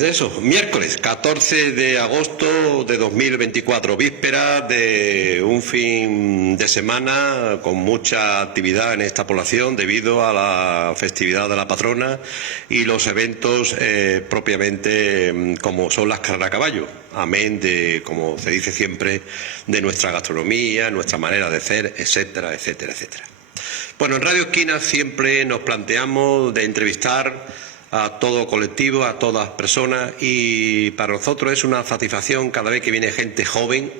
Eso, miércoles 14 de agosto de 2024, víspera de un fin de semana con mucha actividad en esta población debido a la festividad de la patrona y los eventos propiamente como son las carreras a caballo, amén de, como se dice siempre, de nuestra gastronomía, nuestra manera de ser, etcétera, etcétera, etcétera. Bueno, en Radio Esquina siempre nos planteamos de entrevistar a todo colectivo, a todas personas, y para nosotros es una satisfacción cada vez que viene gente joven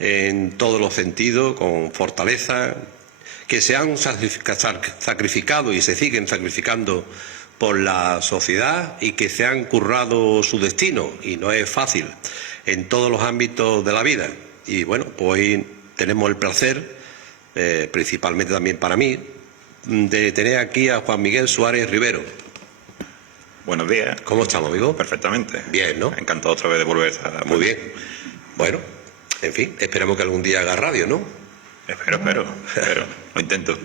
en todos los sentidos, con fortaleza, que se han sacrificado y se siguen sacrificando por la sociedad y que se han currado su destino, y no es fácil en todos los ámbitos de la vida. Y bueno, pues hoy tenemos el placer, principalmente también para mí, de tener aquí a Juan Miguel Suárez Rivero. Buenos días. ¿Cómo estamos, amigo? Perfectamente. Bien, ¿no? Encantado otra vez de volver a... Muy bien. Bueno, en fin, esperemos que algún día haga radio, ¿no? Espero. Lo intento.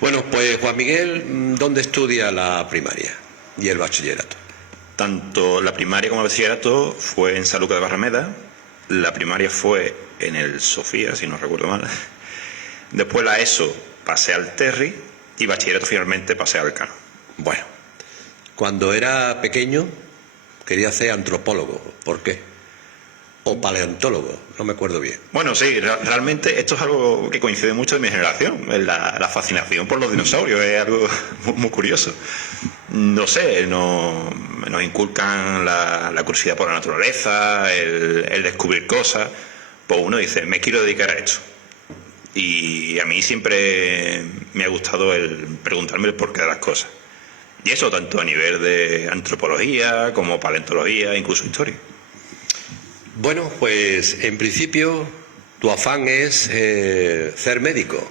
Bueno, pues Juan Miguel, ¿dónde estudia la primaria y el bachillerato? Tanto la primaria como el bachillerato fue en San Lucas de Barrameda. La primaria fue en el Sofía, si no recuerdo mal. Después la ESO pasé al Terry y bachillerato finalmente pasé al Cano. Bueno. Cuando era pequeño quería ser antropólogo. ¿Por qué? O paleontólogo, no me acuerdo bien. Bueno, sí, realmente esto es algo que coincide mucho en mi generación. La fascinación por los dinosaurios es algo muy curioso. No sé, nos inculcan la curiosidad por la naturaleza, el descubrir cosas. Pues uno dice, me quiero dedicar a esto. Y a mí siempre me ha gustado el preguntarme el porqué de las cosas. Y eso tanto a nivel de antropología como paleontología, incluso historia. Bueno, pues en principio tu afán es ser médico,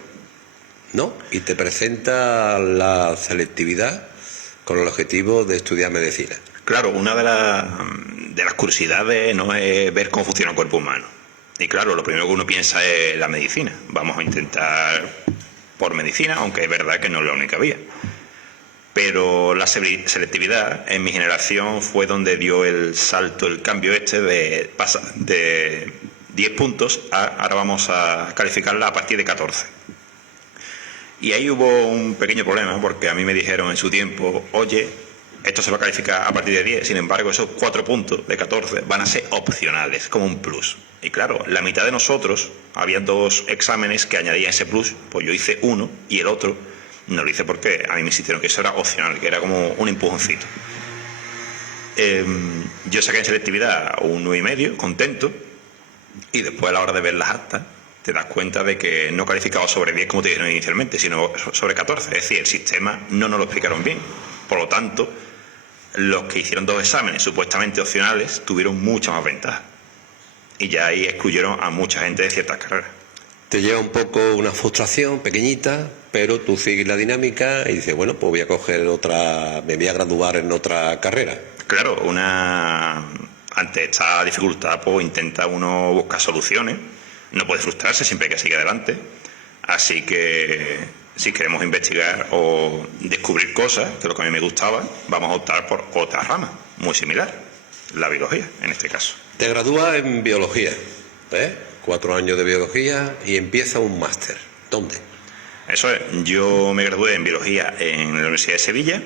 ¿no? Y te presenta la selectividad con el objetivo de estudiar medicina. Claro, una de las curiosidades no es ver cómo funciona el cuerpo humano. Y claro, lo primero que uno piensa es la medicina. Vamos a intentar por medicina, aunque es verdad que no es la única vía. Pero la selectividad en mi generación fue donde dio el salto, el cambio de 10 puntos a ahora vamos a calificarla a partir de 14. Y ahí hubo un pequeño problema porque a mí me dijeron en su tiempo, oye, esto se va a calificar a partir de 10, sin embargo esos 4 puntos de 14 van a ser opcionales, como un plus. Y claro, la mitad de nosotros, había 2 exámenes que añadían ese plus, pues yo hice uno y el otro no lo hice porque a mí me insistieron que eso era opcional, que era como un empujoncito. Yo saqué en selectividad un 9,5, contento, y después a la hora de ver las actas te das cuenta de que no calificaba sobre 10 como te dijeron inicialmente, sino sobre 14. Es decir, el sistema no nos lo explicaron bien. Por lo tanto, los que hicieron 2 exámenes supuestamente opcionales tuvieron mucha más ventaja. Y ya ahí excluyeron a mucha gente de ciertas carreras. Te lleva un poco una frustración pequeñita, pero tú sigues la dinámica y dices, bueno, pues voy a coger me voy a graduar en otra carrera. Claro, ante esta dificultad, pues intenta uno buscar soluciones. No puede frustrarse, siempre hay que seguir adelante. Así que si queremos investigar o descubrir cosas, que es lo que a mí me gustaba, vamos a optar por otra rama, muy similar, la biología, en este caso. Te gradúas en biología, 4 años de biología y empieza un máster. ¿Dónde? Eso es, yo me gradué en biología en la Universidad de Sevilla.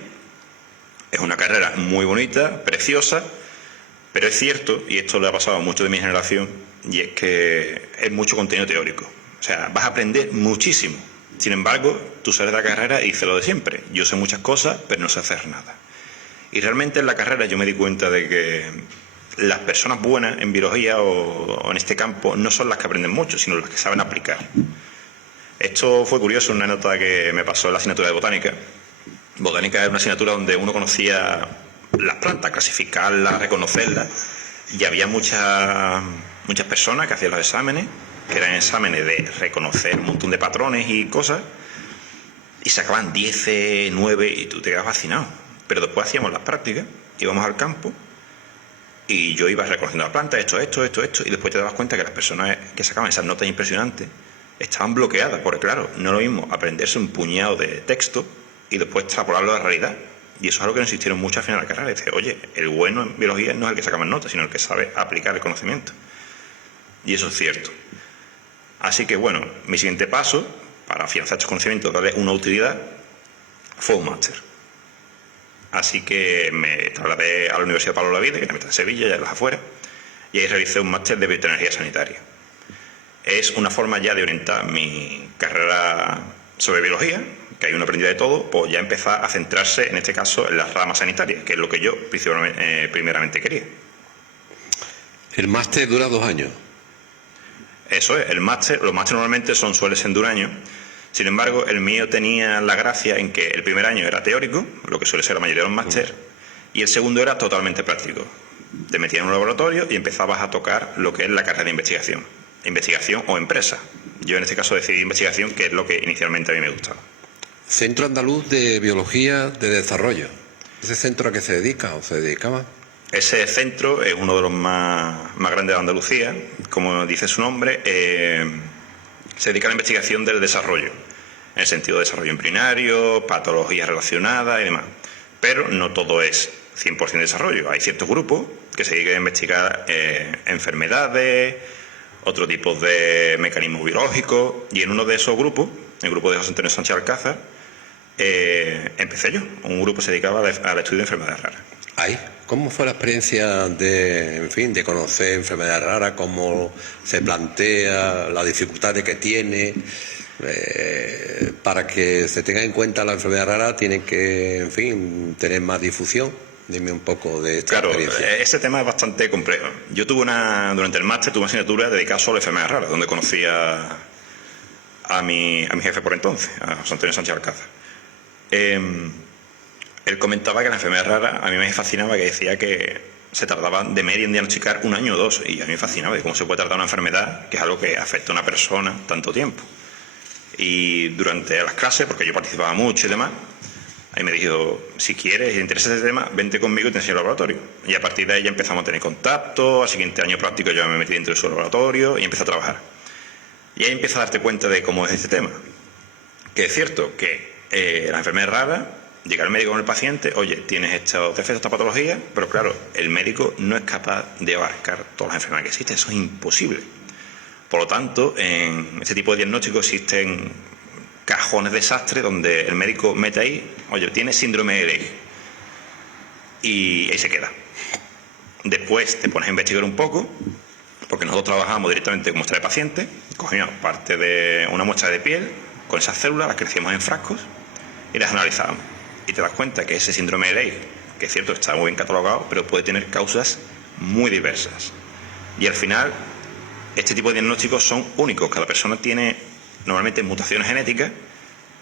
Es una carrera muy bonita, preciosa, pero es cierto, y esto le ha pasado a mucho de mi generación, y es que es mucho contenido teórico. O sea, vas a aprender muchísimo. Sin embargo, tú sales de la carrera y dices lo de siempre. Yo sé muchas cosas, pero no sé hacer nada. Y realmente en la carrera yo me di cuenta de que las personas buenas en biología o en este campo no son las que aprenden mucho, sino las que saben aplicar. Esto fue curioso, una nota que me pasó en la asignatura de botánica. Botánica es una asignatura donde uno conocía las plantas, clasificarlas, reconocerlas, y había muchas personas que hacían los exámenes, que eran exámenes de reconocer un montón de patrones y cosas, y sacaban 10, 9, y tú te quedabas fascinado. Pero después hacíamos las prácticas, íbamos al campo, y yo iba reconociendo la planta, esto, y después te dabas cuenta que las personas que sacaban esas notas impresionantes estaban bloqueadas, porque claro, no es lo mismo aprenderse un puñado de texto y después extrapolarlo a la realidad. Y eso es algo que nos insistieron mucho al final de la carrera. Dice, oye, el bueno en biología no es el que saca más notas, sino el que sabe aplicar el conocimiento. Y eso es cierto. Así que bueno, mi siguiente paso, para afianzar estos conocimientos, darle una utilidad, fue un máster. Así que me trasladé a la Universidad Pablo Olavide, que también está en Sevilla, ya en las afueras, y ahí realicé un máster de veterinaria sanitaria. Es una forma ya de orientar mi carrera sobre biología, que hay uno aprendido de todo, pues ya empezar a centrarse, en este caso, en las ramas sanitarias, que es lo que yo primeramente quería. El máster dura 2 años. Eso es, los másteres normalmente suelen ser de 1 año. Sin embargo, el mío tenía la gracia en que el primer año era teórico, lo que suele ser la mayoría de los másteres, y el segundo era totalmente práctico. Te metías en un laboratorio y empezabas a tocar lo que es la carrera de investigación o empresa. Yo en este caso decidí investigación, que es lo que inicialmente a mí me gustaba. Centro Andaluz de Biología de Desarrollo. ¿Ese centro a qué se dedica o se dedicaba? Ese centro es uno de los más grandes de Andalucía. Como dice su nombre, se dedica a la investigación del desarrollo, en el sentido de desarrollo embrionario, patologías relacionadas y demás. Pero no todo es 100% desarrollo. Hay ciertos grupos que se dedican a investigar enfermedades, otro tipo de mecanismos biológicos, y en uno de esos grupos, el grupo de José Antonio Sánchez Alcázar, empecé yo. Un grupo se dedicaba al estudio de enfermedades raras. Ahí. ¿Cómo fue la experiencia de conocer enfermedades raras? ¿Cómo se plantea, las dificultades que tiene? Para que se tenga en cuenta la enfermedad rara tiene que, tener más difusión. Dime un poco de esta experiencia. Claro, este tema es bastante complejo. Yo durante el máster tuve una asignatura dedicada solo a enfermedades raras, donde conocí a mi jefe por entonces, a José Antonio Sánchez Alcázar. Él comentaba que la enfermedad rara a mí me fascinaba, que decía que se tardaba de media en diagnosticar 1 año o 2, y a mí me fascinaba de cómo se puede tratar una enfermedad que es algo que afecta a una persona tanto tiempo. Y durante las clases, porque yo participaba mucho y demás, ahí me dijo, si quieres y te interesa este tema, vente conmigo y te enseño el laboratorio. Y a partir de ahí ya empezamos a tener contacto. Al siguiente año práctico yo me metí dentro de su laboratorio y empecé a trabajar. Y ahí empiezas a darte cuenta de cómo es este tema. Que es cierto que la enfermedad rara, llega el médico con el paciente, oye, tienes estos defectos, esta patología, pero claro, el médico no es capaz de abarcar todas las enfermedades que existen, eso es imposible. Por lo tanto, en este tipo de diagnóstico existen cajones de desastre donde el médico mete ahí, oye, tiene síndrome de Leigh, y ahí se queda. Después te pones a investigar un poco, porque nosotros trabajamos directamente con muestra de paciente, cogíamos parte de una muestra de piel, con esas células las crecíamos en frascos y las analizábamos. Y te das cuenta que ese síndrome de Leigh, que es cierto, está muy bien catalogado, pero puede tener causas muy diversas. Y al final, este tipo de diagnósticos son únicos. Cada persona tiene normalmente mutaciones genéticas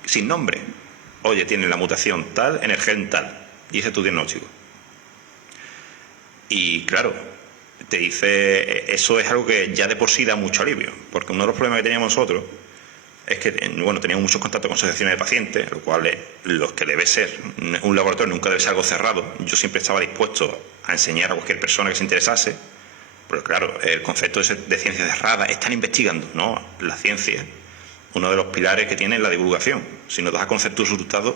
sin nombre. Oye, tiene la mutación tal en el gen tal, y ese es tu diagnóstico. Y claro, te dice, eso es algo que ya de por sí da mucho alivio, porque uno de los problemas que teníamos nosotros es que, bueno, teníamos muchos contactos con asociaciones de pacientes, lo cual es lo que debe ser un laboratorio, nunca debe ser algo cerrado. Yo siempre estaba dispuesto a enseñar a cualquier persona que se interesase, pero claro, el concepto de ciencia cerrada, están investigando, ¿no? La ciencia, uno de los pilares que tiene es la divulgación. Si no das a conocer tus resultados,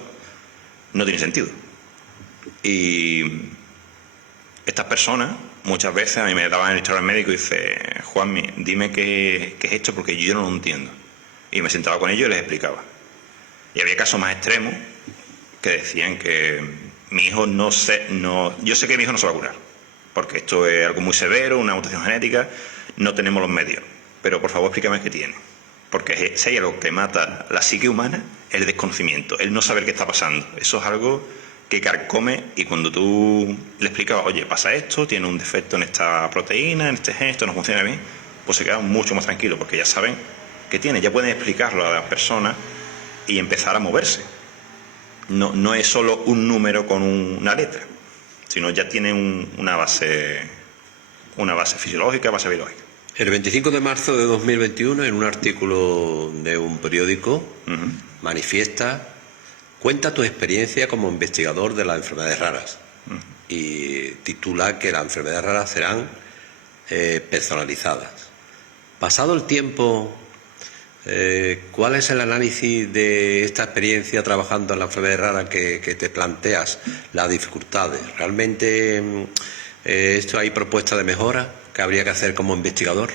no tiene sentido. Y estas personas, muchas veces a mí me daban el historial médico y dice, Juanmi, dime qué es esto porque yo no lo entiendo. Y me sentaba con ellos y les explicaba. Y había casos más extremos que decían que mi hijo yo sé que mi hijo no se va a curar, porque esto es algo muy severo, una mutación genética, no tenemos los medios, pero por favor explícame qué tiene. Porque si hay algo que mata la psique humana, es el desconocimiento, el no saber qué está pasando. Eso es algo que carcome, y cuando tú le explicabas, oye, pasa esto, tiene un defecto en esta proteína, en este gen, esto no funciona bien, pues se quedan mucho más tranquilos, porque ya saben que tiene, ya pueden explicarlo a las personas y empezar a moverse. No es solo un número con una letra, sino ya tiene una base fisiológica, base biológica. El 25 de marzo de 2021, en un artículo de un periódico, cuenta tu experiencia como investigador de las enfermedades raras, y titula que las enfermedades raras serán personalizadas. Pasado el tiempo, ¿Cuál es el análisis de esta experiencia trabajando en la enfermedad rara que te planteas, las dificultades? ¿Realmente esto hay propuesta de mejora que habría que hacer como investigador?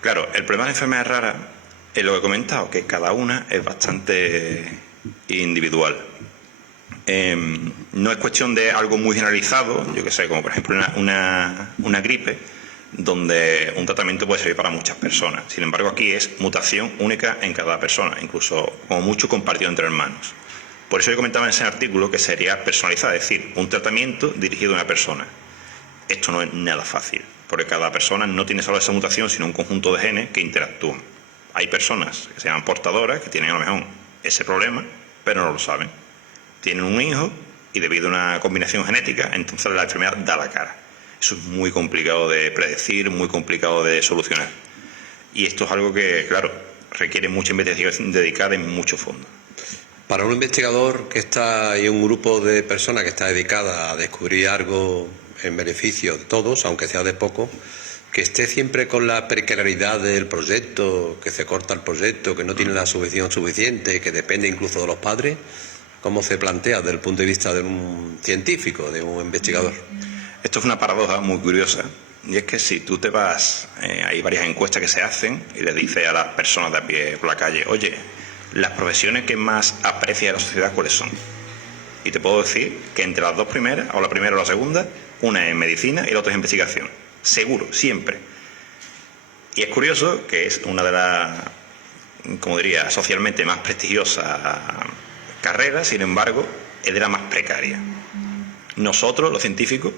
Claro, el problema de la enfermedad rara es lo que he comentado, que cada una es bastante individual. No es cuestión de algo muy generalizado, yo que sé, como por ejemplo una gripe, donde un tratamiento puede servir para muchas personas. Sin embargo, aquí es mutación única en cada persona, incluso como mucho compartido entre hermanos. Por eso yo comentaba en ese artículo que sería personalizado, es decir, un tratamiento dirigido a una persona. Esto no es nada fácil, porque cada persona no tiene solo esa mutación, sino un conjunto de genes que interactúan. Hay personas que se llaman portadoras, que tienen a lo mejor ese problema, pero no lo saben. Tienen un hijo y debido a una combinación genética, entonces la enfermedad da la cara. Eso es muy complicado de predecir, muy complicado de solucionar. Y esto es algo que, claro, requiere mucha investigación dedicada en mucho fondo. Para un investigador que está y un grupo de personas que está dedicada a descubrir algo en beneficio de todos, aunque sea de poco, que esté siempre con la precariedad del proyecto, que se corta el proyecto, que no tiene la subvención suficiente, que depende incluso de los padres, ¿cómo se plantea desde el punto de vista de un científico, de un investigador? Esto es una paradoja muy curiosa, y es que si tú te vas, hay varias encuestas que se hacen y le dices a las personas de a pie por la calle, oye, las profesiones que más aprecia la sociedad, ¿cuáles son? Y te puedo decir que entre las dos primeras, o la primera o la segunda, una es medicina y la otra es investigación. Seguro, siempre. Y es curioso que es una de las, como diría, socialmente más prestigiosas carreras, sin embargo, es de la más precaria. Nosotros, los científicos,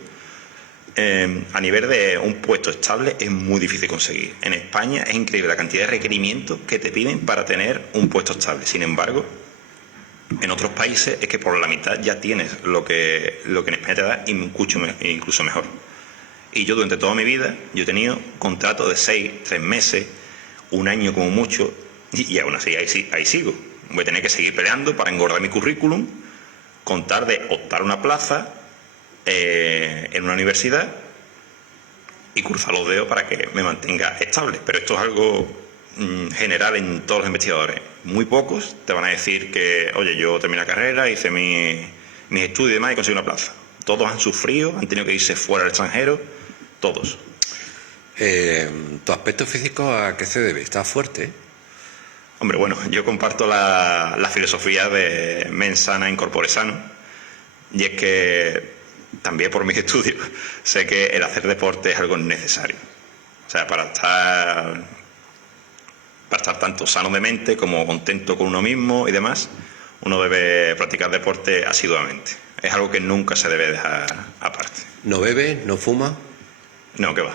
a nivel de un puesto estable es muy difícil conseguir. En España es increíble la cantidad de requerimientos que te piden para tener un puesto estable. Sin embargo, en otros países es que por la mitad ya tienes lo que en España te da incluso mejor. Y yo durante toda mi vida, yo he tenido contratos de 6, 3 meses, un año como mucho, y aún así ahí sigo. Voy a tener que seguir peleando para engordar mi currículum, contar de optar a una plaza en una universidad y cruzar los dedos para que me mantenga estable. Pero esto es algo general en todos los investigadores. Muy pocos te van a decir que, oye, yo terminé la carrera, hice mis estudios y demás y conseguí una plaza. Todos han sufrido, han tenido que irse fuera al extranjero, todos. ¿Tu aspecto físico a qué se debe? ¿Está fuerte? Hombre, bueno, yo comparto la filosofía de mens sana in corpore sano, y es que también por mis estudios sé que el hacer deporte es algo necesario. O sea, para estar tanto sano de mente como contento con uno mismo y demás, uno debe practicar deporte asiduamente. Es algo que nunca se debe dejar aparte. ¿No bebe? ¿No fuma? No, ¿qué va?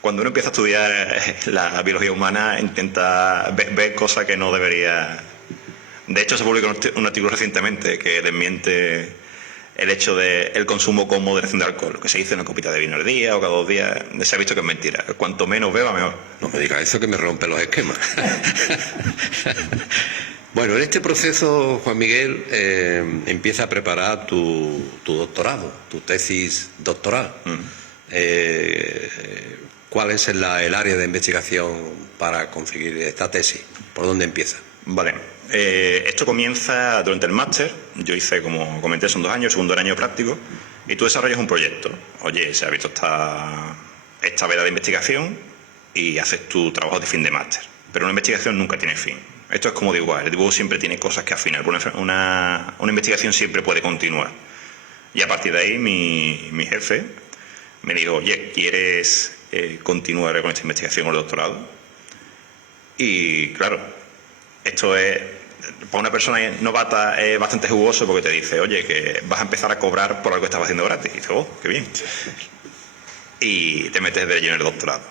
Cuando uno empieza a estudiar la biología humana, intenta ver cosas que no debería. De hecho, se publicó un artículo recientemente que desmiente el hecho del consumo con moderación de alcohol. Lo que se dice una copita de vino al día o cada 2 días, se ha visto que es mentira. Cuanto menos beba, mejor. No me digas eso, que me rompe los esquemas. Bueno, en este proceso, Juan Miguel, empieza a preparar tu doctorado, tu tesis doctoral. ¿Cuál es el área de investigación para conseguir esta tesis? ¿Por dónde empieza? Vale, esto comienza durante el máster. Yo hice, como comenté, son 2 años, el segundo año práctico, y tú desarrollas un proyecto. Oye, se ha visto esta veda de investigación y haces tu trabajo de fin de máster. Pero una investigación nunca tiene fin. Esto es como de igual, el dibujo siempre tiene cosas que afinar. Una investigación siempre puede continuar. Y a partir de ahí mi jefe me dijo, oye, ¿quieres continuar con esta investigación o el doctorado? Y claro, esto es, para una persona novata es bastante jugoso porque te dice, oye, que vas a empezar a cobrar por algo que estabas haciendo gratis. Y dices, oh, qué bien. Y te metes de lleno en el doctorado.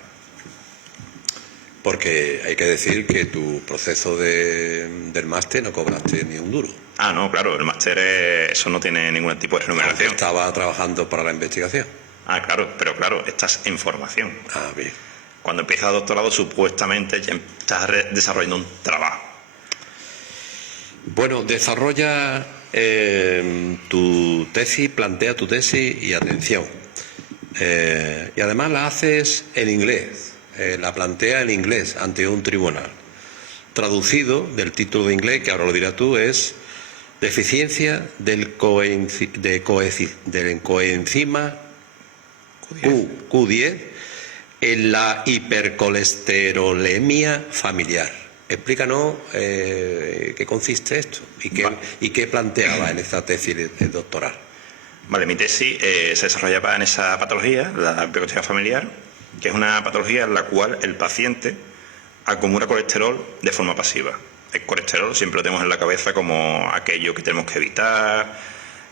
Porque hay que decir que tu proceso del máster no cobraste ni un duro. Ah, no, claro, el máster eso no tiene ningún tipo de remuneración. Estaba trabajando para la investigación. Ah, claro, pero claro, estás en formación. Ah, bien. Cuando empiezas el doctorado, supuestamente ya estás desarrollando un trabajo. Bueno, desarrolla tu tesis, plantea tu tesis y atención. Y además la haces en inglés, la plantea en inglés ante un tribunal. traducido del título de inglés, que ahora lo dirás tú, es deficiencia del coenzima Q10 en la hipercolesterolemia familiar. Explícanos qué consiste esto y qué planteaba en esta tesis doctoral. Vale, mi tesis se desarrollaba en esa patología, la hipercolesterolemia familiar, que es una patología en la cual el paciente acumula colesterol de forma pasiva. El colesterol siempre lo tenemos en la cabeza como aquello que tenemos que evitar,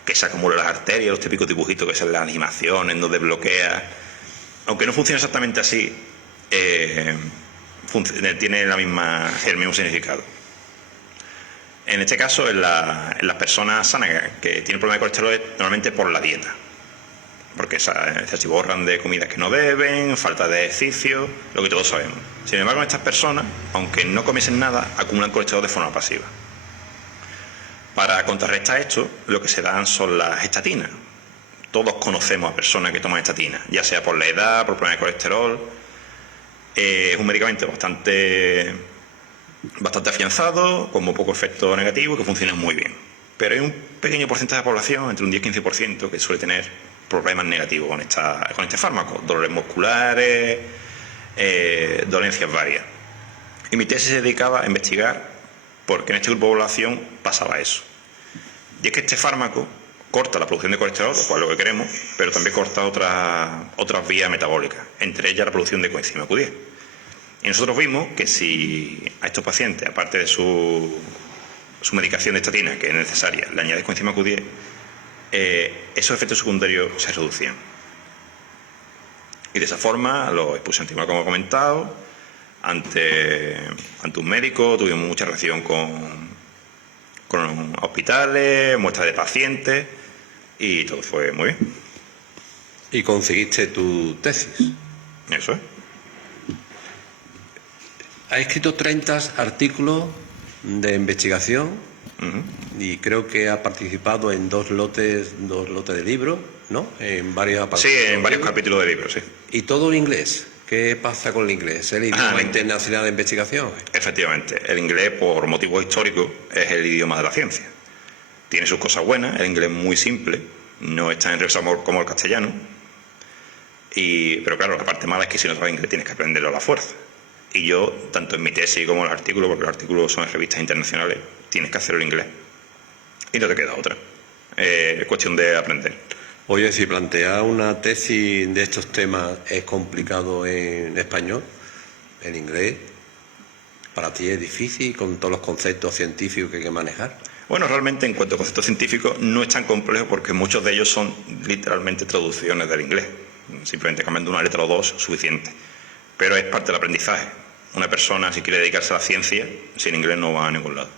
que se acumula en las arterias, los típicos dibujitos que son las animaciones, no desbloquea. Aunque no funciona exactamente así, tiene el mismo significado. En este caso, en las personas sanas que tienen problemas de colesterol, es normalmente por la dieta. Porque se atiborran de comidas que no deben, falta de ejercicio, lo que todos sabemos. Sin embargo, estas personas, aunque no comiesen nada, acumulan colesterol de forma pasiva. Para contrarrestar esto, lo que se dan son las estatinas. Todos conocemos a personas que toman estatinas, ya sea por la edad, por problemas de colesterol. Es un medicamento bastante afianzado, con muy poco efecto negativo y que funciona muy bien. Pero hay un pequeño porcentaje de la población, entre un 10 y 15%, que suele tener problemas negativos con este fármaco, dolores musculares, dolencias varias. Y mi tesis se dedicaba a investigar por qué en este grupo de población pasaba eso. Y es que este fármaco corta la producción de colesterol, lo cual es lo que queremos, pero también corta otras vías metabólicas, entre ellas la producción de coenzima Q10. Y nosotros vimos que si a estos pacientes, aparte de su medicación de estatina, que es necesaria, le añades coenzima Q10, esos efectos secundarios se reducían. Y de esa forma lo expuse encima, como he comentado, ante un médico, tuvimos mucha relación con hospitales, muestras de pacientes, y todo fue muy bien. ¿Y conseguiste tu tesis? Eso es. Ha escrito 30 artículos de investigación. Y creo que ha participado en dos lotes de libros, ¿no? En varios Sí, en varios capítulos de libros, sí. ¿Y todo en inglés? ¿Qué pasa con el inglés? ¿El idioma internacional de investigación? Efectivamente, el inglés, por motivos históricos, es el idioma de la ciencia. Tiene sus cosas buenas, el inglés es muy simple, no es tan enrevesado como el castellano, pero claro, la parte mala es que si no sabes inglés tienes que aprenderlo a la fuerza. Y yo, tanto en mi tesis como en los artículos, porque los artículos son en revistas internacionales, tienes que hacerlo en inglés. Y no te queda otra. Es cuestión de aprender. Oye, si plantear una tesis de estos temas es complicado en español, en inglés, ¿para ti es difícil con todos los conceptos científicos que hay que manejar? Bueno, realmente en cuanto a conceptos científicos no es tan complejo porque muchos de ellos son literalmente traducciones del inglés. Simplemente cambiando una letra o dos, suficiente. Pero es parte del aprendizaje. Una persona, si quiere dedicarse a la ciencia, sin inglés no va a ningún lado.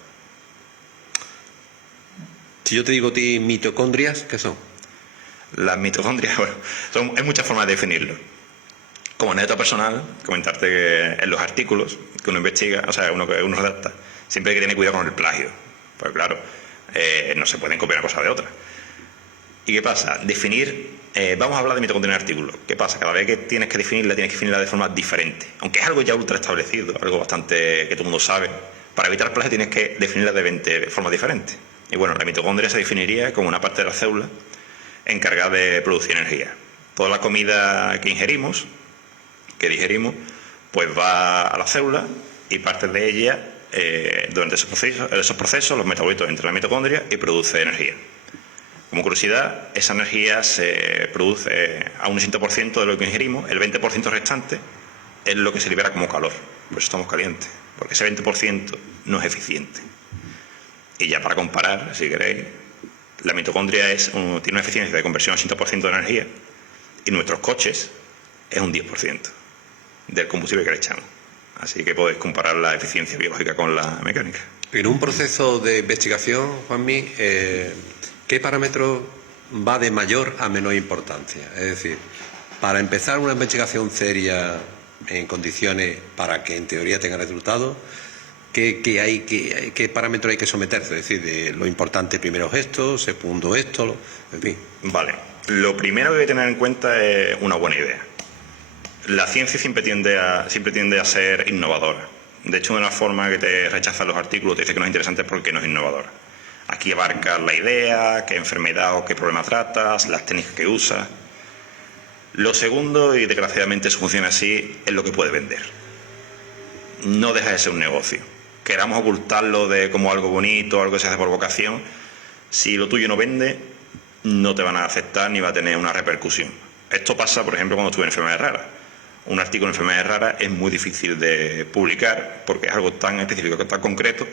Si yo te digo a ti mitocondrias, ¿qué son? Las mitocondrias, bueno, hay muchas formas de definirlo. Como anécdota personal, comentarte que en los artículos que uno investiga, o sea, uno redacta, siempre hay que tener cuidado con el plagio. Porque claro, no se pueden copiar una cosa de otra. ¿Y qué pasa? Vamos a hablar de mitocondria en el artículo. ¿Qué pasa? Cada vez que tienes que definirla de forma diferente. Aunque es algo ya ultra establecido, algo bastante que todo el mundo sabe. Para evitar plagio tienes que definirla de 20 formas diferentes. Y bueno, la mitocondria se definiría como una parte de la célula encargada de producir energía. Toda la comida que digerimos, pues va a la célula y parte de ella, durante esos procesos, los metabolitos entran en la mitocondria y produce energía. Como curiosidad, esa energía se produce a un 80% de lo que ingerimos, el 20% restante es lo que se libera como calor. Por eso estamos calientes, porque ese 20% no es eficiente. Y ya para comparar, si queréis, la mitocondria tiene una eficiencia de conversión al 80% de energía y nuestros coches es un 10% del combustible que le echamos. Así que podéis comparar la eficiencia biológica con la mecánica. En un proceso de investigación, Juanmi, ¿qué parámetro va de mayor a menor importancia? Es decir, para empezar una investigación seria en condiciones para que en teoría tenga resultados, ¿qué parámetro hay que someterse? Es decir, lo importante primero es esto, segundo esto, en fin. Vale, lo primero que hay que tener en cuenta es una buena idea. La ciencia siempre tiende a ser innovadora. De hecho, una forma que te rechazan los artículos, te dice que no es interesante porque no es innovador. Aquí abarca la idea, qué enfermedad o qué problema tratas, las técnicas que usas. Lo segundo, y desgraciadamente eso funciona así, es lo que puede vender. No deja de ser un negocio. Queramos ocultarlo como algo bonito, algo que se hace por vocación. Si lo tuyo no vende, no te van a aceptar ni va a tener una repercusión. Esto pasa, por ejemplo, cuando estuve en enfermedades raras. Un artículo en enfermedades raras es muy difícil de publicar porque es algo tan específico, tan concreto,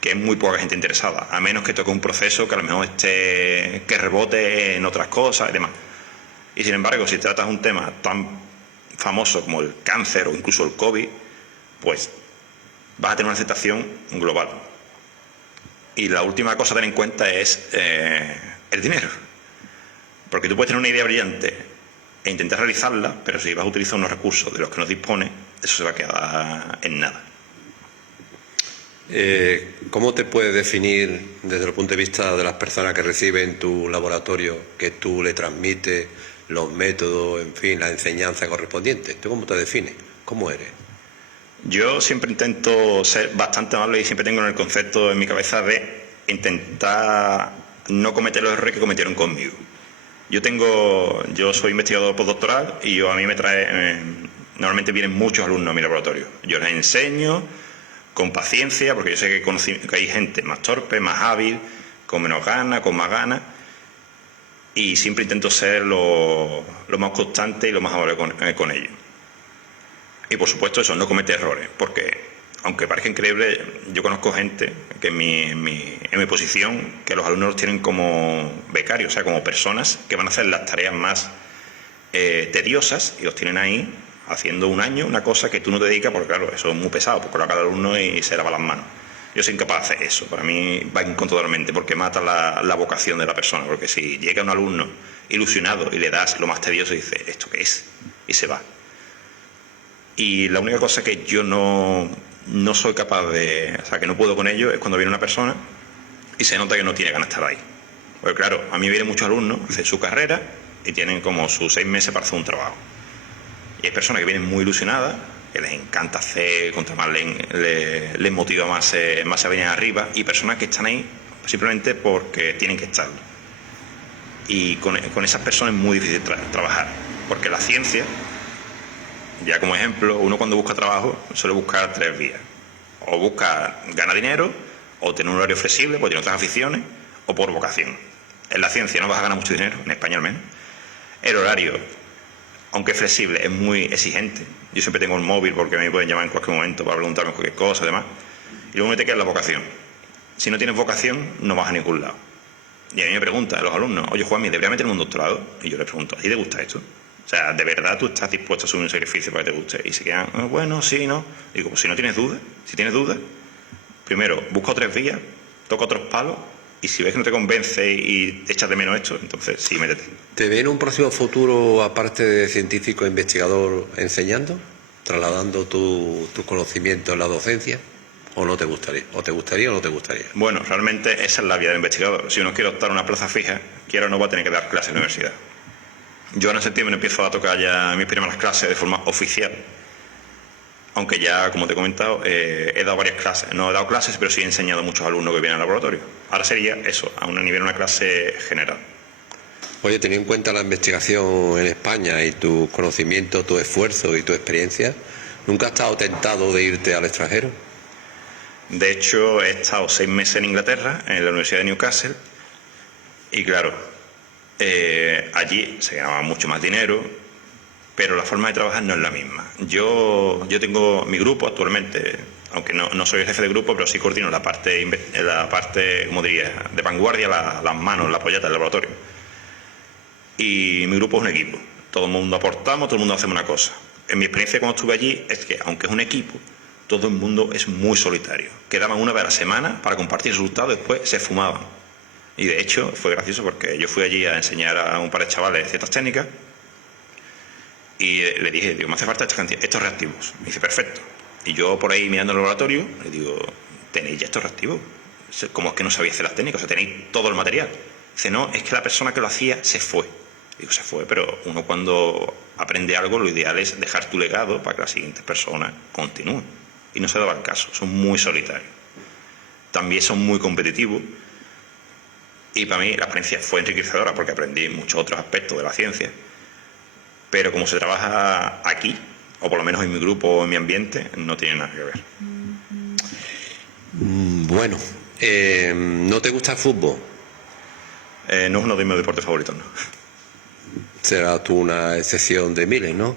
que es muy poca gente interesada, a menos que toque un proceso que a lo mejor que rebote en otras cosas y demás. Y sin embargo, si tratas un tema tan famoso como el cáncer o incluso el COVID, pues vas a tener una aceptación global. Y la última cosa a tener en cuenta es el dinero. Porque tú puedes tener una idea brillante e intentar realizarla, pero si vas a utilizar unos recursos de los que no dispones, eso se va a quedar en nada. ¿Cómo te puedes definir desde el punto de vista de las personas que reciben tu laboratorio, que tú le transmites los métodos, en fin, la enseñanza correspondiente? ¿Tú cómo te defines? ¿Cómo eres? Yo siempre intento ser bastante amable y siempre tengo en el concepto en mi cabeza de intentar no cometer los errores que cometieron conmigo. Yo soy investigador postdoctoral y a mí me normalmente vienen muchos alumnos a mi laboratorio. Yo les enseño con paciencia, porque yo sé que hay gente más torpe, más hábil, con menos ganas, con más ganas, y siempre intento ser lo más constante y lo más amable con ellos. Y por supuesto eso, no comete errores, porque aunque parezca increíble, yo conozco gente que en mi posición, que los alumnos los tienen como becarios, o sea, como personas que van a hacer las tareas más tediosas y los tienen ahí haciendo un año una cosa que tú no te dedicas, porque claro, eso es muy pesado, porque coloca al alumno y se lava las manos. Yo soy incapaz de hacer eso, para mí va en contra totalmente, porque mata la vocación de la persona, porque si llega un alumno ilusionado y le das lo más tedioso y dice, ¿esto qué es? Y se va. Y la única cosa que yo no soy capaz o sea, que no puedo con ello, es cuando viene una persona y se nota que no tiene ganas de estar ahí. Porque claro, a mí vienen muchos alumnos, hacen su carrera y tienen como sus 6 meses para hacer un trabajo. Y hay personas que vienen muy ilusionadas, que les encanta hacer, contra más les motiva más se venir arriba, y personas que están ahí simplemente porque tienen que estar. Y con esas personas es muy difícil trabajar, porque la ciencia, ya como ejemplo, uno cuando busca trabajo suele buscar 3 vías. O busca ganar dinero, o tener un horario flexible, porque tiene otras aficiones, o por vocación. En la ciencia no vas a ganar mucho dinero, en España al menos. El horario, aunque es flexible, es muy exigente. Yo siempre tengo el móvil porque me pueden llamar en cualquier momento para preguntarme cualquier cosa y demás. Y luego te queda la vocación. Si no tienes vocación, no vas a ningún lado. Y a mí me preguntan los alumnos, oye Juanmi, ¿debería meterme un doctorado? Y yo les pregunto, ¿a ti te gusta esto? O sea, ¿de verdad tú estás dispuesto a asumir un sacrificio para que te guste? Y se quedan, bueno, sí, no. Digo, pues si no tienes dudas, primero, busca 3 vías, toca otros palos, y si ves que no te convence y echas de menos esto, entonces sí, métete. ¿Te ven un próximo futuro, aparte de científico e investigador, enseñando, trasladando tu conocimiento en la docencia? ¿O no te gustaría? ¿O te gustaría o no te gustaría? Bueno, realmente esa es la vida del investigador. Si uno quiere optar a una plaza fija, quiera o no va a tener que dar clases en la universidad. Yo ahora en septiembre empiezo a tocar ya mis primeras clases de forma oficial. Aunque ya, como te he comentado, he dado varias clases. No he dado clases, pero sí he enseñado a muchos alumnos que vienen al laboratorio. Ahora sería eso, a un nivel, una clase general. Oye, teniendo en cuenta la investigación en España y tu conocimiento, tu esfuerzo y tu experiencia, ¿nunca has estado tentado de irte al extranjero? De hecho, he estado 6 meses en Inglaterra, en la Universidad de Newcastle, y claro, allí se ganaba mucho más dinero, pero la forma de trabajar no es la misma. Yo tengo mi grupo actualmente, aunque no soy el jefe de grupo, pero sí coordino la parte como diría, de vanguardia, las manos, la pollata del laboratorio. Y mi grupo es un equipo. Todo el mundo aportamos, todo el mundo hacemos una cosa. En mi experiencia cuando estuve allí es que, aunque es un equipo, todo el mundo es muy solitario. Quedaban una vez a la semana para compartir resultados, después se fumaban. Y de hecho fue gracioso porque yo fui allí a enseñar a un par de chavales ciertas técnicas y le dije, me hace falta estos reactivos. Me dice, perfecto. Y yo por ahí mirando el laboratorio, le digo, ¿tenéis ya estos reactivos? ¿Cómo es que no sabéis hacer las técnicas? O sea, tenéis todo el material. Dice, no, es que la persona que lo hacía se fue. Digo, se fue, pero uno cuando aprende algo, lo ideal es dejar tu legado para que las siguientes personas continúen. y no se daba el caso, son muy solitarios. También son muy competitivos y para mí la experiencia fue enriquecedora porque aprendí muchos otros aspectos de la ciencia, pero como se trabaja aquí, o por lo menos en mi grupo o en mi ambiente, no tiene nada que ver. Bueno, ¿no te gusta el fútbol? No es uno de mis deportes favoritos, ¿no? Será tú una excepción de miles, ¿no?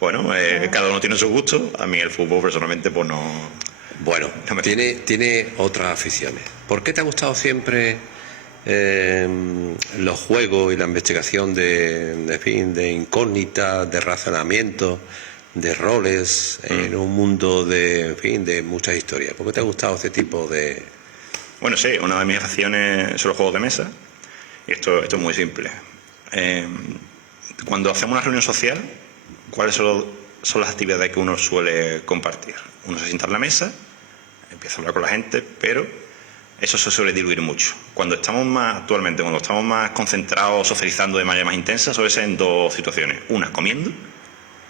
Bueno, cada uno tiene su gusto. A mí el fútbol personalmente pues no... Bueno, No me- tiene otras aficiones. ¿Por qué te ha gustado siempre los juegos y la investigación de incógnitas, de razonamientos, de roles en un mundo de muchas historias? ¿Por qué te ha gustado ese tipo de...? Bueno, sí, una de mis aficiones son los juegos de mesa. Y esto es muy simple. Cuando hacemos una reunión social, ¿cuáles son las actividades que uno suele compartir? Uno se sienta en la mesa, empieza a hablar con la gente, pero eso se suele diluir mucho. Cuando estamos más concentrados, socializando de manera más intensa, suele ser en dos situaciones. Una, comiendo.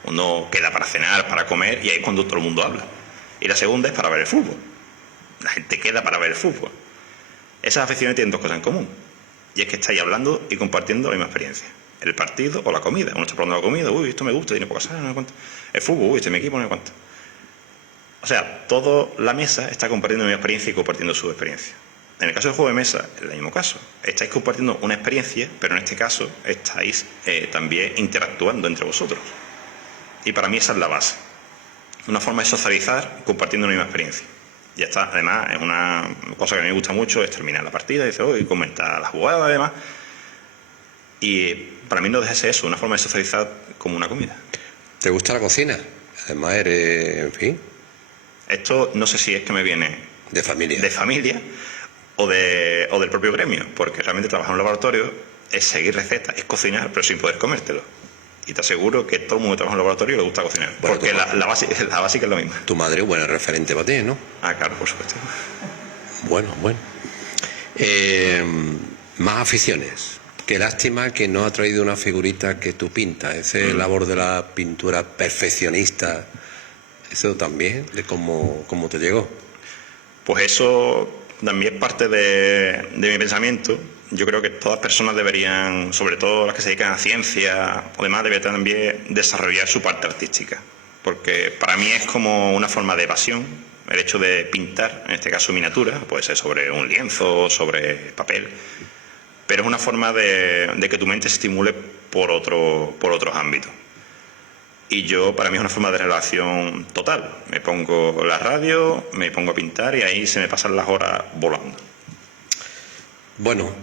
Uno queda para cenar, para comer, y ahí es cuando todo el mundo habla. Y la segunda es para ver el fútbol. La gente queda para ver el fútbol. Esas aficiones tienen dos cosas en común. Y es que estáis hablando y compartiendo la misma experiencia. El partido o la comida. Uno está probando la comida, uy, esto me gusta, tiene poca sal, no sé cuánto. El fútbol, uy, este es mi equipo, no sé cuánto. O sea, toda la mesa está compartiendo mi experiencia y compartiendo su experiencia. En el caso del juego de mesa, es el mismo caso. Estáis compartiendo una experiencia, pero en este caso estáis también interactuando entre vosotros. Y para mí esa es la base. Una forma de socializar compartiendo una misma experiencia. Ya está, además, es una cosa que a mí me gusta mucho, es terminar la partida, dice, y comentar la jugada, además. Y para mí no deja de ser eso, una forma de socializar como una comida. ¿Te gusta la cocina? Además eres, en fin, Esto no sé si es que me viene de familia. de familia o del propio gremio, porque realmente trabajar en un laboratorio es seguir recetas, es cocinar, pero sin poder comértelo. Y te aseguro que todo el mundo que trabaja en un laboratorio le gusta cocinar, Bueno, porque toma. la básica es lo mismo. Tu madre es buena referente para ti, ¿no? Ah, claro, por supuesto. Bueno. Más aficiones. Qué lástima que no ha traído una figurita que tú pintas. Ese labor de la pintura perfeccionista, eso también, de cómo te llegó. Pues eso también es parte de mi pensamiento. Yo creo que todas las personas deberían, sobre todo las que se dedican a ciencia o demás, deberían también desarrollar su parte artística. Porque para mí es como una forma de evasión, el hecho de pintar, en este caso miniatura, puede ser sobre un lienzo, sobre papel, pero es una forma de que tu mente se estimule por otros ámbitos. Y yo, para mí es una forma de relación total. Me pongo la radio, me pongo a pintar y ahí se me pasan las horas volando. Bueno,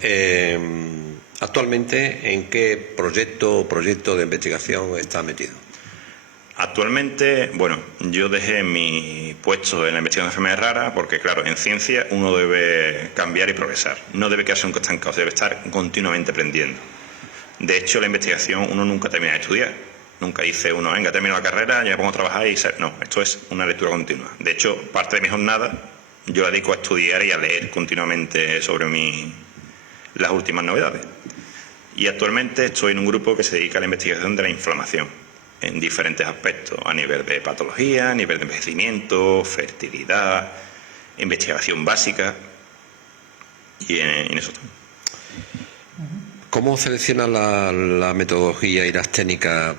actualmente, ¿en qué proyecto de investigación está metido? Actualmente, bueno, yo dejé mi puesto en la investigación de enfermedades raras porque, claro, en ciencia uno debe cambiar y progresar. No debe quedarse nunca estancado, debe estar continuamente aprendiendo. De hecho, la investigación uno nunca termina de estudiar. Nunca dice uno, venga, termino la carrera, ya me pongo a trabajar y... No, esto es una lectura continua. De hecho, parte de mi jornada yo la dedico a estudiar y a leer continuamente sobre las últimas novedades. Y actualmente estoy en un grupo que se dedica a la investigación de la inflamación en diferentes aspectos, a nivel de patología, a nivel de envejecimiento, fertilidad, investigación básica y en eso. ¿Cómo seleccionas la metodología y las técnicas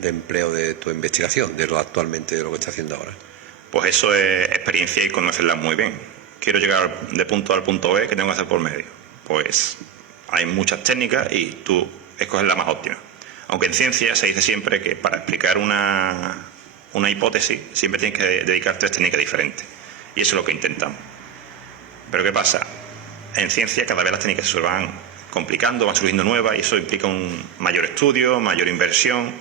de empleo de tu investigación, de lo que estás haciendo ahora? Pues eso es experiencia y conocerla muy bien. Quiero llegar de punto A al punto B, ¿qué tengo que hacer por medio? Pues hay muchas técnicas y tú escoges la más óptima. Aunque en ciencia se dice siempre que para explicar una hipótesis siempre tienes que dedicar 3 técnicas diferentes. Y eso es lo que intentamos. Pero ¿qué pasa? En ciencia cada vez las técnicas se van complicando, van surgiendo nuevas y eso implica un mayor estudio, mayor inversión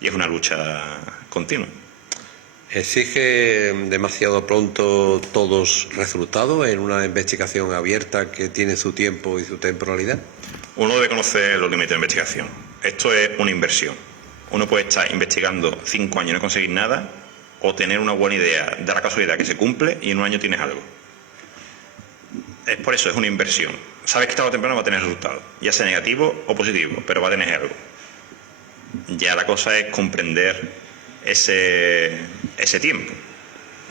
y es una lucha continua. ¿Exige demasiado pronto todos resultados en una investigación abierta que tiene su tiempo y su temporalidad? Uno debe conocer los límites de investigación. Esto es una inversión. Uno puede estar investigando 5 años y no conseguir nada, o tener una buena idea de la casualidad que se cumple y en un año tienes algo. Es por eso, es una inversión. Sabes que tarde o temprano va a tener resultados, ya sea negativo o positivo, pero va a tener algo. Ya la cosa es comprender ese tiempo.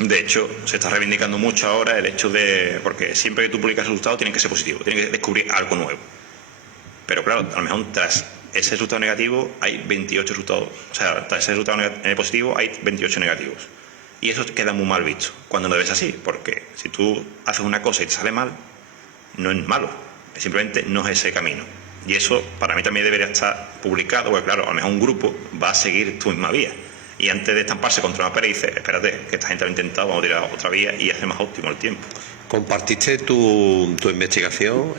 De hecho, se está reivindicando mucho ahora el hecho de... Porque siempre que tú publicas resultados tienen que ser positivos, tienen que descubrir algo nuevo. Pero claro, a lo mejor tras ese resultado negativo hay 28 resultados. O sea, tras ese resultado positivo hay 28 negativos. Y eso queda muy mal visto, cuando no debe ser así. Porque si tú haces una cosa y te sale mal, no es malo. Simplemente no es ese camino. Y eso para mí también debería estar publicado, porque claro, a lo mejor un grupo va a seguir tu misma vía. Y antes de estamparse contra una pared dice, espérate, que esta gente lo ha intentado, vamos a tirar otra vía y hace más óptimo el tiempo. Compartiste tu investigación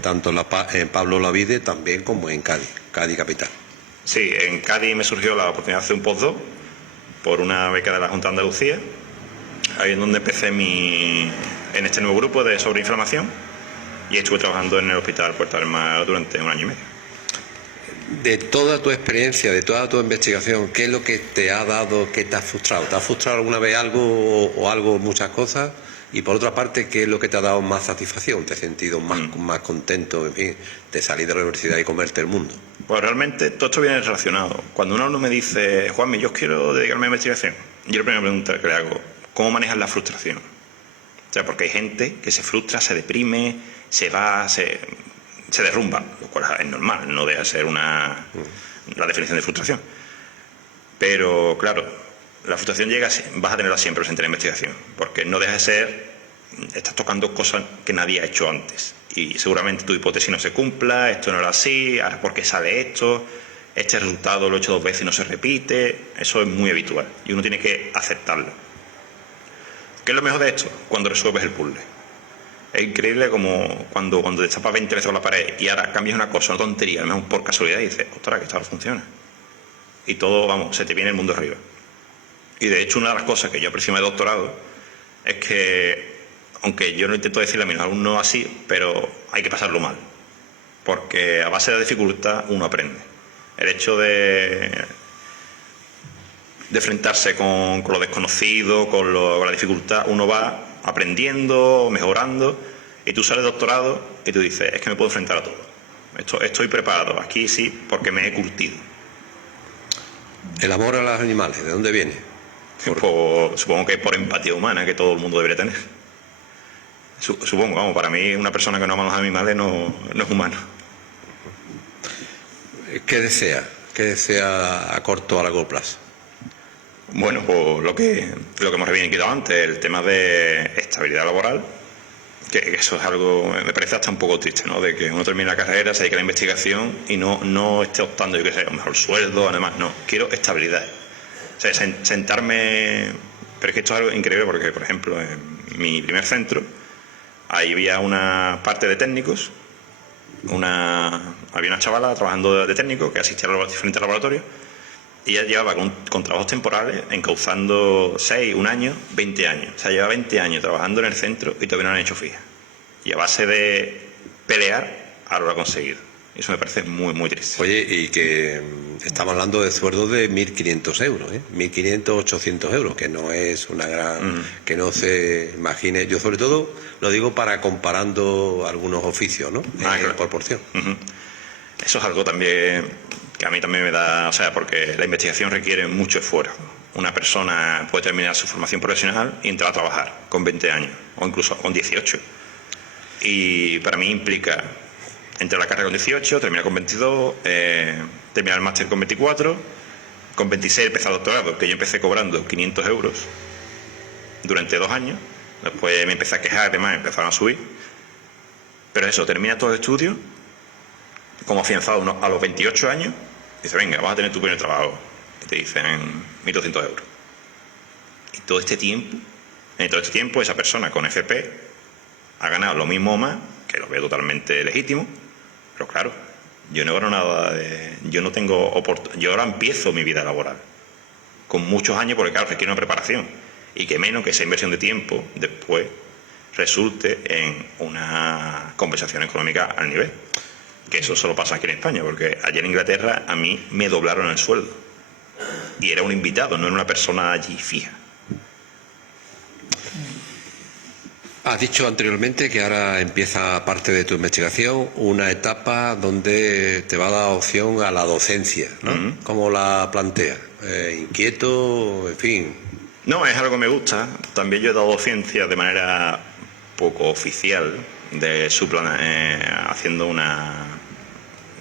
tanto en Pablo Olavide también como en Cádiz capital. Sí, en Cádiz me surgió la oportunidad de hacer un postdoc por una beca de la Junta de Andalucía. Ahí es donde empecé en este nuevo grupo de sobreinflamación y estuve trabajando en el Hospital Puerta del Mar durante 1 año y medio. De toda tu experiencia, de toda tu investigación, ¿qué es lo que te ha dado, que te ha frustrado? ¿Te ha frustrado alguna vez algo o algo, muchas cosas? Y por otra parte, ¿qué es lo que te ha dado más satisfacción? ¿Te has sentido más contento, en fin, de salir de la universidad y comerte el mundo? Pues realmente todo esto viene relacionado. Cuando un alumno me dice, Juanmi, yo quiero dedicarme a la investigación, yo la primera pregunta que le hago, ¿cómo manejas la frustración? O sea, porque hay gente que se frustra, se deprime, se va, se derrumba, lo cual es normal, no deja de ser la definición de frustración. Pero claro, la frustración llega, vas a tenerla siempre presente en la investigación, porque no deja de ser, estás tocando cosas que nadie ha hecho antes. Y seguramente tu hipótesis no se cumpla, esto no era así, ahora ¿por qué sale esto? Este resultado lo he hecho 2 veces y no se repite. Eso es muy habitual y uno tiene que aceptarlo. ¿Qué es lo mejor de esto? Cuando resuelves el puzzle. Es increíble como cuando te tapas 20 veces con la pared y ahora cambias una cosa, una tontería, a lo mejor por casualidad, y dices, ostras, que esto ahora funciona. Y todo, vamos, se te viene el mundo arriba. Y de hecho, una de las cosas que yo aprecio en mi doctorado es que, aunque yo no intento decirle a mis alumnos así, pero hay que pasarlo mal. Porque a base de dificultad uno aprende. El hecho de enfrentarse con lo desconocido, con la dificultad, uno va aprendiendo, mejorando, y tú sales doctorado y tú dices, es que me puedo enfrentar a todo. Estoy preparado, aquí sí, porque me he curtido. El amor a los animales, ¿de dónde viene? Supongo que por empatía humana que todo el mundo debería tener. Supongo, vamos, para mí una persona que no ama a los animales no es humano. ¿Qué desea? ¿Qué desea a corto o a largo plazo? Bueno, pues lo que hemos reivindicado antes, el tema de estabilidad laboral, que eso es algo, me parece hasta un poco triste, ¿no? De que uno termine la carrera, se dedique a la investigación y no esté optando, yo qué sé, a un mejor sueldo, además, no, quiero estabilidad. O sea, sentarme... Pero es que esto es algo increíble porque, por ejemplo, en mi primer centro, ahí había una parte de técnicos, había una chavala trabajando de técnico que asistía a los diferentes laboratorios, y ella llevaba con trabajos temporales encauzando 6, 1 año, 20 años. O sea, lleva 20 años trabajando en el centro y todavía no han hecho fija. Y a base de pelear, ahora lo ha conseguido. Eso me parece muy, muy triste. Oye, y que estamos hablando de sueldos de 1.500 euros, 1.500, 800 euros, que no es una gran... que no se imagine... Yo sobre todo lo digo para comparando algunos oficios, ¿no? Claro. En proporción. Eso es algo también que a mí también me da... O sea, porque la investigación requiere mucho esfuerzo. Una persona puede terminar su formación profesional y entrar a trabajar con 20 años, o incluso con 18. Y para mí implica... Entré a la carrera con 18, terminé con 22, terminé el máster con 24, con 26 empecé el doctorado, que yo empecé cobrando 500 euros durante 2 años, después me empecé a quejar, además empezaron a subir, pero eso, termina todo el estudio, como afianzado a los 28 años, dice, venga, vas a tener tu primer trabajo, y te dicen 1.200 euros. Y todo este tiempo, esa persona con FP ha ganado lo mismo o más, que lo veo totalmente legítimo. Pero claro, yo no gano nada yo no tengo oportunidad. Yo ahora empiezo mi vida laboral con muchos años, porque claro, requiere una preparación y que menos que esa inversión de tiempo después resulte en una compensación económica al nivel. Que eso solo pasa aquí en España, porque allá en Inglaterra a mí me doblaron el sueldo y era un invitado, no era una persona allí fija. Has dicho anteriormente que ahora empieza parte de tu investigación una etapa donde te va a dar opción a la docencia, ¿no? ¿Cómo la planteas? ¿Inquieto? En fin. No, es algo que me gusta. También yo he dado ciencia de manera poco oficial, haciendo una...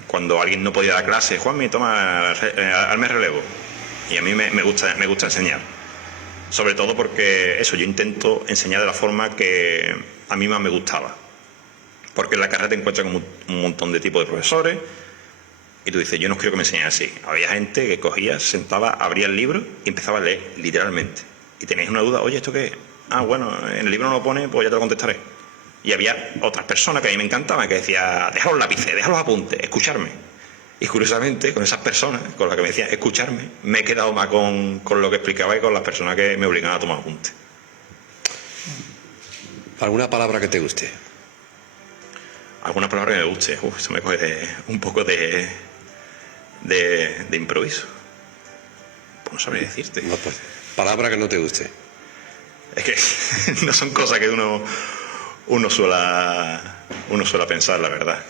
Cuando alguien no podía dar clase, Juanmi, toma, hazme relevo. Y a mí me gusta enseñar. Sobre todo porque eso, yo intento enseñar de la forma que a mí más me gustaba. Porque en la carrera te encuentras con un montón de tipos de profesores y tú dices, yo no quiero que me enseñen así. Había gente que cogía, sentaba, abría el libro y empezaba a leer, literalmente. Y tenéis una duda, oye, ¿esto qué es? Ah, bueno, en el libro no lo pone, pues ya te lo contestaré. Y había otras personas que a mí me encantaban, que decía, deja los lápices, deja los apuntes, escucharme. Y curiosamente, con esas personas, con las que me decían escucharme, me he quedado más con lo que explicaba y con las personas que me obligaban a tomar apuntes. ¿Alguna palabra que te guste? Alguna palabra que me guste. Eso me coge un poco de improviso. Pues no sabría decirte. No, pues, palabra que no te guste. Es que no son cosas que uno suele pensar, la verdad.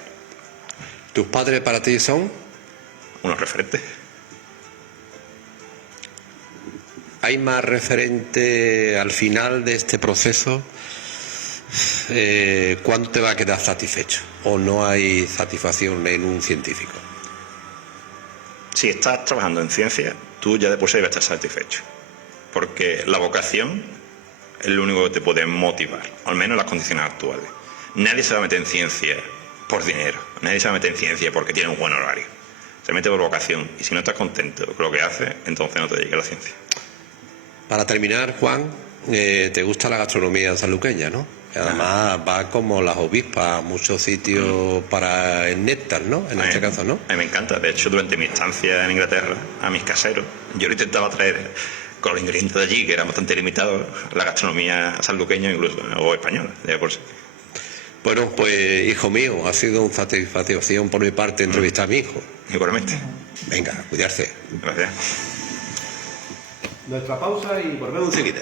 ¿Tus padres para ti son? Unos referentes. ¿Hay más referente al final de este proceso? ¿Cuándo te va a quedar satisfecho? ¿O no hay satisfacción en un científico? Si estás trabajando en ciencia, tú ya de por sí debes estar satisfecho. Porque la vocación es lo único que te puede motivar, al menos en las condiciones actuales. Nadie se va a meter en ciencia por dinero, nadie se va a meter en ciencia porque tiene un buen horario. Se mete por vocación, y si no estás contento con lo que haces, entonces no te dediques a la ciencia. Para terminar, Juan, te gusta la gastronomía sanluqueña, ¿no? Además va como las obispas a muchos sitios para el néctar, ¿no? En este caso, ¿no? A mí me encanta. De hecho, durante mi estancia en Inglaterra, a mis caseros, yo lo intentaba traer con los ingredientes de allí, que eran bastante limitados, la gastronomía sanluqueña incluso, o española, de por sí. Bueno, pues, hijo mío, ha sido una satisfacción por mi parte entrevistar a mi hijo. Igualmente. Venga, cuidarse. Gracias. Nuestra pausa y volvemos enseguida.